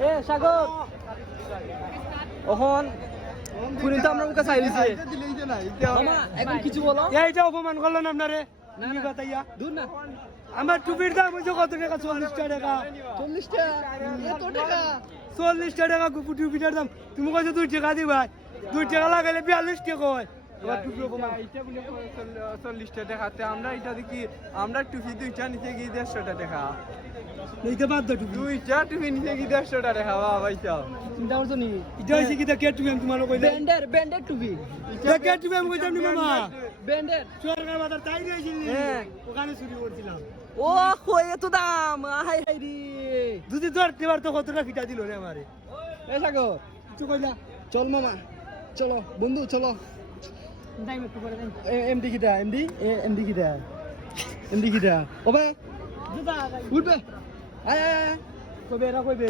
এ সাগর ওহন পুরি তো আমরা মুখে চাই দিছে মামা এখন কিছু বলো এইটা অপমান করলেন আপনারে তুমি কথাইয়া দূর না আমার টুপির দাম হচ্ছে কত টাকা 40 টাকা 40 টাকা এত টাকা 40 টাকা টুপিটার দাম তুমি কইছো 2 টাকা দিবা 2 টাকা লাগালে 42 টাকা হয় আমার টুপি অপমান এইটা বলে 40 টাকা দেখাতে আমরা এটা দেখি আমরা টুপি দুইটা নিতে গিয়ে 150 টাকা দেখা এইটা বাদ দাও টুপি দুইটা টুপি নিতে গিয়ে 150 টাকা দেখা বাবা এটা চিন্তা করছো নি এটা হইছে কি তা কে টুপি আমি তোমার কইলে ব্যান্ডের টুপি এটা কে টুপি আমি কইতাম নি মামা ব্যান্ডের সরকার বাজার তাই রইছিল হ্যাঁ। ওখানে চুরি করছিলাম ও কই এত দাম হাই হাই রে যদি তোর এবার তো কত টাকা ফিটা দিল রে আমারে এ সাগর কিছু কইলা চল মামা চলো বন্ধু চলো টাইম একটু করে দেন এমডি কিটা এমডি কিটা ওবে জুতা উঠবে আয় আয় আয় কইবে এরা কইবে